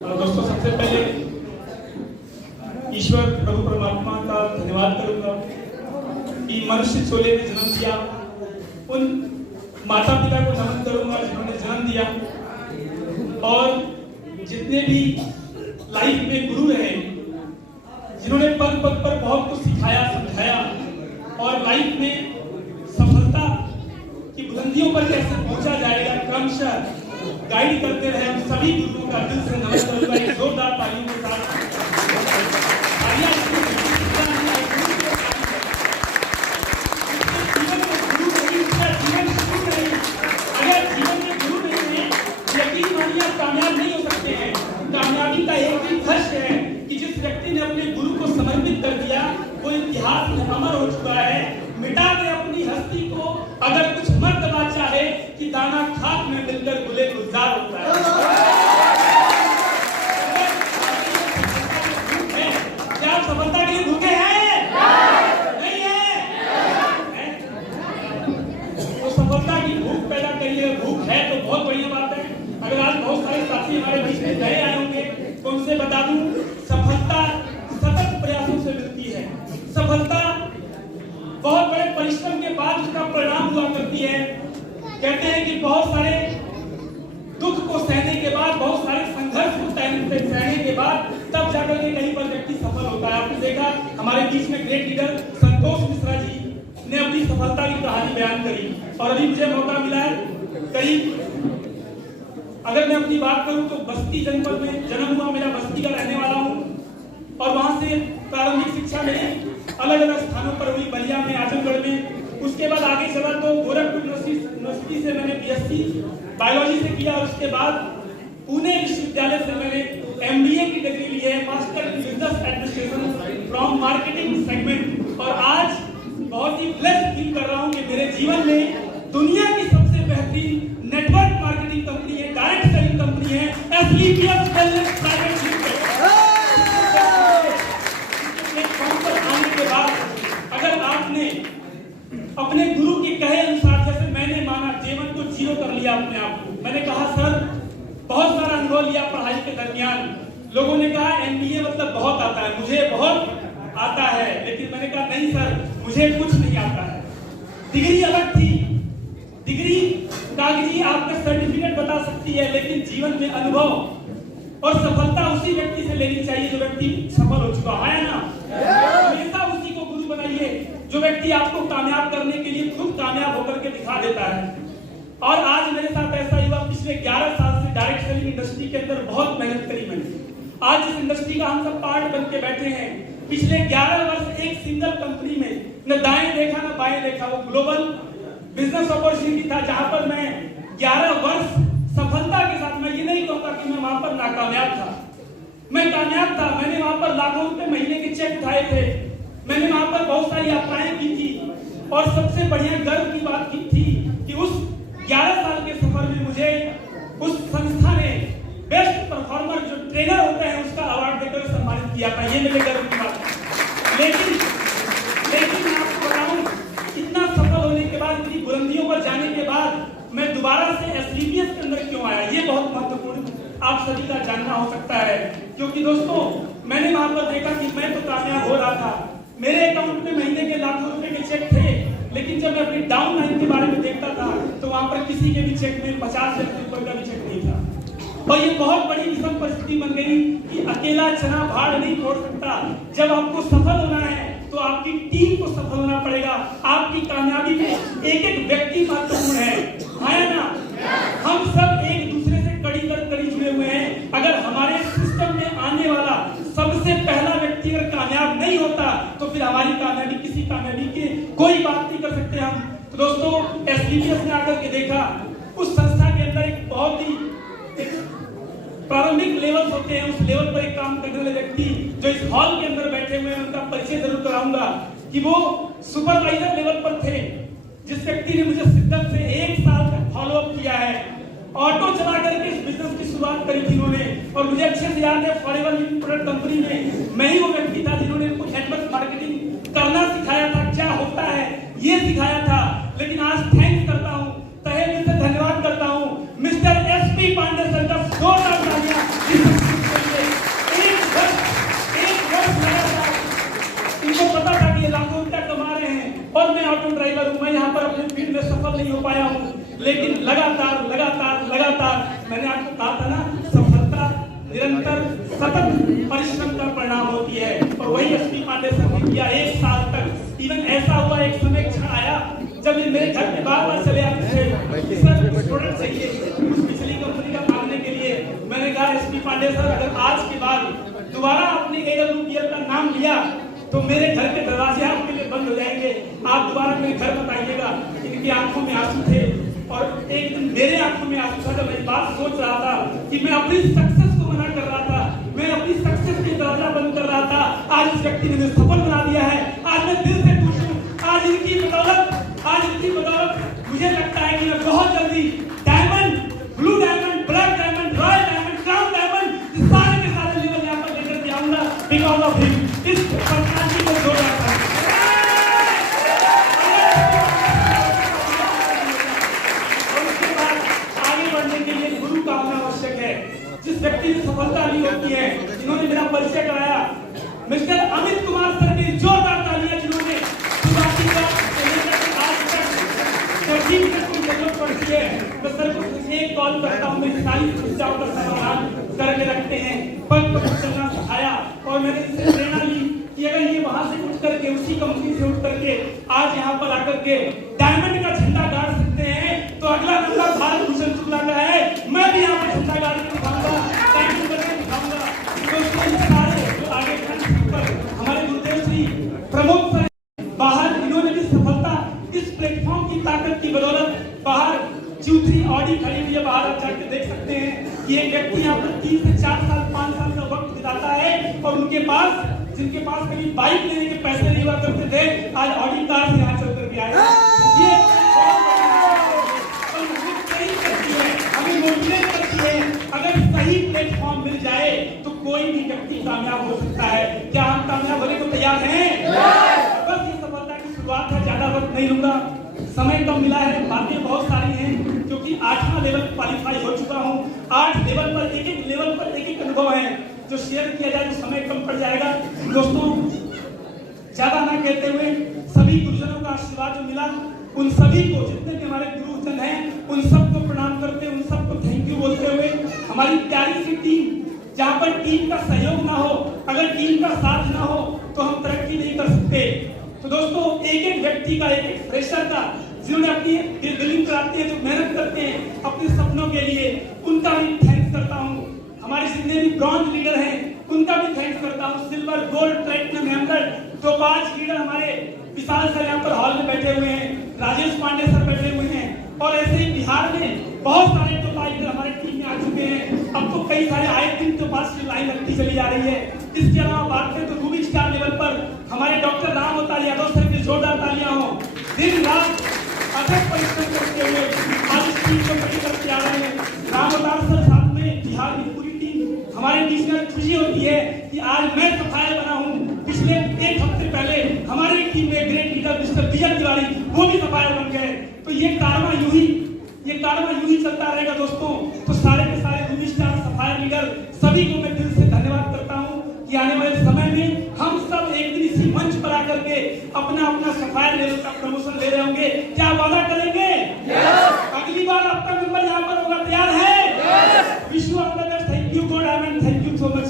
दोस्तों, सबसे पहले ईश्वर प्रभु परमात्मा का धन्यवाद करूंगा कि मनुष्य चोले में जन्म दिया। उन माता पिता को नमन करूंगा जिन्होंने जन्म दिया, और जितने भी लाइफ में गुरु रहे, जिन्होंने पग पग पर बहुत कुछ सिखाया समझाया, और लाइफ में सफलता की बुलंदियों पर कैसे पहुंचा जाएगा क्रमशः गाइड करते रहे। हम सभी गुरुओं का दिल से नमन करूंगा एक जोरदार तालियों के साथ। अगर जीवन में गुरु नहीं है, यकीन मानिए आप कामयाब नहीं हो सकते हैं। कामयाबी का एक ही खर्च है कि जिस व्यक्ति ने अपने गुरु को समर्पित कर दिया, वो इतिहास में अमर हो चुका है। मिटा दे अपनी हस्ती को, अगर कुछ मर्तबा चाहे कि दाना खाक में मिलकर गुले गुलजार होता है। क्या आप सफलता के लिए भूखे हैं? नहीं है? तो सफलता की भूख पैदा करिए। भूख है तो बहुत बढ़िया बात है। अगर आज बहुत सारे साथी हमारे बीच में नए आए होंगे तो उनसे बता दूं, सफलता सतत प्रयासों से मिलती है। सफलता बहुत बड़े परिश्रम के बाद उसका परिणाम हुआ करती है। कहते हैं कि बहुत सारे दुख को सहने के बाद, बहुत सारे संघर्ष को सहने के बाद तब जाकर के कहीं पर व्यक्ति सफल होता है। आपने देखा हमारे बीच में ग्रेट लीडर संतोष मिश्रा जी ने अपनी सफलता की कहानी बयान करी, और अभी मुझे मौका मिला है करीब, अगर मैं अपनी बात करूं तो बस्ती जनपद में जन्म हुआ, मेरा बस्ती का रहने वाला हूं, और वहां से प्रारंभिक शिक्षा मेरी अलग अलग स्थानों पर हुई, बलिया में, आजमगढ़ में। उसके बाद आगे चला तो गोरखपुर यूनिवर्सिटी से मैंने बीएससी बायोलॉजी से किया, और उसके बाद पुणे विश्वविद्यालय से मैंने एमबीए की डिग्री ली है, master in business administration from marketing segment. और आज बहुत ही ब्लेस्ड फील कर रहा हूं कि मेरे जीवन में दुनिया की सबसे बेहतरीन नेटवर्क मार्केटिंग कंपनी है, डायरेक्ट सेलिंग कंपनी है एसलीपीएस वेलनेस प्राइवेट लिमिटेड। आने के बाद अगर आपने अपने गुरु के कहे अनुसार, जैसे मैंने माना, जीवन को जीरो कर लिया अपने आप को। मैंने कहा सर बहुत सारा अनुभव लिया पढ़ाई के दरमियान। लोगों ने कहा एमबीए मतलब बहुत आता है, मुझे बहुत आता है, लेकिन मैंने कहा नहीं सर, मुझे कुछ नहीं आता है। डिग्री अलग थी, डिग्री कागजी आपका सर्टिफिकेट बता सकती है, लेकिन जीवन में अनुभव और सफलता उसी व्यक्ति से लेनी चाहिए जो व्यक्ति सफल हो चुका है ना। हमेशा उसी को गुरु बनाइए जो व्यक्ति आपको कामयाब करने के लिए खुद कामयाब होकर के दिखा देता है। और आज मेरे साथ ऐसा हुआ, पिछले 11 साल से डायरेक्ट सेलिंग इंडस्ट्री के अंदर बहुत मेहनत करी मैंने। आज इस इंडस्ट्री का हम सब पार्ट बन के बैठे हैं। पिछले 11 वर्ष एक सिंगल कंपनी में न दाएं देखा न बाएं देखा। वो ग्लोबल बिजनेस अपॉर्चुनिटी था जहां पर मैं 11 वर्ष सफलता के साथ, मैं ये नहीं कहता कि मैं वहां पर नाकामयाब था, मैं कामयाब था। मैंने वहां पर लाखों रुपए महीने के चेक उठाए थे, मैंने वहां पर बहुत सारी यात्राएं की थी, और सबसे बढ़िया गर्व की बात की थी कि उस 11 साल के सफर में मुझे उस संस्था ने बेस्ट परफॉर्मर जो ट्रेनर होते हैं उसका अवार्ड देकर सम्मानित किया था। ये मेरे गर्व की बात है। लेकिन मैं आपको बताऊं, इतना सफल होने के बाद, इतनी बुलंदियों पर जाने के बाद मैं दोबारा से एसलीपीएस के अंदर क्यों आया, ये बहुत महत्वपूर्ण आप सभी का जानना हो सकता है। क्योंकि दोस्तों, मैंने वहां पर देखा कि मैं तो कामयाब हो रहा था, मेरे अकाउंट में महीने के लाखों रुपए के चेक थे, लेकिन जब मैं अपनी डाउन लाइन के बारे में देखता था तो वहां पर किसी के भी चेक में 50 लाख रुपए का भी चेक नहीं था। और ये बहुत बड़ी विषम परिस्थिति बन गई कि अकेला चना भाड़ नहीं फोड़ सकता। जब आपको सफल होना है तो आपकी टीम को सफल होना पड़ेगा। आपकी कामयाबी में एक एक व्यक्ति महत्वपूर्ण है ना। हम सब एक दूसरे से कड़ी दर कड़ी जुड़े हुए हैं। अगर हमारे सिस्टम में आने वाला सबसे पहला व्यक्ति अगर कामयाब नहीं होता तो फिर हमारी कामयाबी, किसी कामयाबी की कोई बात नहीं कर सकते हम। तो दोस्तों, एसलीपीएस ने आकर के देखा, उस संस्था के अंदर एक बहुत ही प्रारंभिक लेवल होते हैं, उस लेवल पर एक काम करने वाले व्यक्ति जो इस हॉल के अंदर बैठे हुए हैं, उनका परिचय जरूर कराऊंगा कि वो सुपरवाइजर लेवल पर थे, जिस व्यक्ति ने मुझे शिद्दत से 1 साल तक फॉलो अप किया है। ऑटो चला करके इस बिजनेस की शुरुआत करी थी उन्होंने, और मुझे अच्छे से याद है फॉरएवर प्रोडक्ट कंपनी में मैं ही वो व्यक्ति था जिन्होंने उनको नेटवर्क मार्केटिंग करना सिखाया था, क्या होता है ये सिखाया था। लेकिन आज थैंक्स करता हूँ, तहे दिल से धन्यवाद करता हूँ मिस्टर एसपी पांडे सर का। 2 तालियां ऑटो ड्राइवर हूँ, मैं यहाँ पर अपने फील्ड में सफल नहीं हो पाया हूँ, लेकिन लगातार मैंने आपको कहा था ना, सफलता निरंतर सतत परिश्रम का परिणाम होती है। और वही एसपी पांडे सर ने किया 1 साल तक। इवन ऐसा हुआ, एक समय क्षण आया जब मेरे घर में बार-बार चले आते थे कि सर प्रोडक्ट चाहिए उस पिछली कंपनी का मांगने के लिए। मैंने कहा एसपी पांडे सर, अगर आज के बाद दोबारा आपने AWPL का नाम लिया तो मेरे घर के दरवाजे आपके लिए बंद हो जाएंगे, आप दोबारा मेरे घर मत आइएगा। इनकी आंखों में आंसू थे और एक दिन मेरे आंखों में आंसू था जब मैं बात सोच रहा था कि मैं अपनी सक्सेस को मना कर रहा था, मैं अपनी सक्सेस के दरवाजा बंद कर रहा था। आज इस व्यक्ति ने मुझे सफल बना दिया है। आज मैं दिल से खुश हूँ। आज इनकी बदौलत मुझे लगता है कि मैं बहुत जल्दी diamond, blue diamond, black diamond, royal diamond, crown diamond सारे के सारे लेवल यहाँ पर लेकर के आऊंगा बिकॉज ऑफ हिम। इस पर्सनालिटी को जोड़ा था। और उसके बाद आगे बढ़ने के लिए गुरु का होना आवश्यक है। जिस व्यक्ति में सफलता नहीं होती है, जिन्होंने मेरा परिचय कराया, मिस्टर अमित कुमार सर की जोरदार तालियां, जिन्होंने शुरुआती का आज तक जब भी कोई जरूरत पड़ती है तो सर को एक कॉल करता हूँ, मेरी सारी समस्याओं का समाधान करके रखते हैं। पग पग चलना सिखाया और मैंने इससे प्रेरणा ली कि अगर ये वहां से उठ करके, उसी कंपनी से उठ करके आज यहाँ पर आकर के डायमंड का झंडा गाड़ सकते हैं, तो अगला नंबर भारत भूषण शुक्ला का है। मैं भी यहाँ पर झंडा गाड़ के दिखाऊंगा, डायमंड करके दिखाऊंगा। तो सारे जो आगे पर हमारे गुरुदेव श्री प्रमुख सर बाहर, इन्होंने भी सफलता इस प्लेटफॉर्म की ताकत की बदौलत बाहर Q3 ऑडी खड़ी हुई है। बाहर आप जाकर देख सकते हैं कि एक व्यक्ति यहाँ पर 3 से 4 साल 5 साल का वक्त बिताता है और उनके पास, जिनके पास कभी बाइक लेने के पैसे नहीं हुआ करते थे, आज ऑडी कार से यहाँ चल करके आए। ये हमें मोटिवेट करती है। अगर सही प्लेटफॉर्म मिल जाए तो कोई भी व्यक्ति कामयाब हो सकता है। क्या हम कामयाब होने को तैयार हैं? बस ये सफलता की शुरुआत है, ज्यादा वक्त नहीं लूंगा, समय कम मिला है, बातें बहुत सारी हैं क्योंकि 8वां लेवल क्वालिफाई हो चुका हूँ। 8 लेवल पर एक लेवल पर एक अनुभव है जो शेयर किया जाए तो समय कम पड़ जाएगा। दोस्तों, ज्यादा ना कहते हुए सभी गुरुजनों का आशीर्वाद जो मिला, उन सभी को, जितने भी हमारे गुरुजन हैं, उन सबको प्रणाम करते, उन सबको थैंक यू बोलते हुए, हमारी प्यारी सी टीम, जहाँ पर टीम का सहयोग ना हो, अगर टीम का साथ ना हो तो हम तरक्की नहीं कर सकते। तो दोस्तों, एक व्यक्ति का, एक फ्रेशर का, जिन्होंने अपनी बिल्डिंग कराती है, जो मेहनत करते हैं अपने सपनों के लिए, उनका भी थैंक्स करता हूँ। हमारे जितने भी ब्रॉन्ज लीडर हैं उनका भी थैंक्स करता हूँ। सिल्वर, गोल्ड, प्लैटिनम, एमरल्ड, तो 5 लीडर हमारे विशाल सर यहाँ पर हॉल में बैठे हुए हैं, राजेश पांडे सर बैठे हुए हैं, और ऐसे ही बिहार में बहुत सारे तो लीडर हमारे टीम में आ चुके हैं। अब तो कई सारे आए दिन तो पास की लाइन लगती चली जा रही है। इसके अलावा बात करें तो रूबी स्टार लेवल पर हमारे डॉक्टर राम अवतार यादव सर की जोरदार तालियां हो। दिन रात अथक परिश्रम करते हुए आज इस टीम को खड़ी करके आ रहे हैं। राम अवतार सर साथ में बिहार की पूरी टीम, हमारे बीच में खुशी होती है कि आज मैं सफाया बना हूँ। पिछले 1 हफ्ते पहले हमारी टीम में great leader mister Vijay Tiwari, वो भी सफाया बन गए। तो ये कारवां यूं ही चलता रहेगा दोस्तों। तो सारे के सारे रूबी स्टार, सफाया लीडर, सभी को मैं दिल से धन्यवाद करता हूँ कि आने वाले समय में हम सब एक दिन इसी मंच पर आकर के अपना सफाया लेवल का प्रमोशन ले रहे होंगे। क्या वादा करेंगे? अगली बार आपका मेंबर यहाँ पर होगा, तैयार है? Wish you all the best. Thank you God, thank you so much.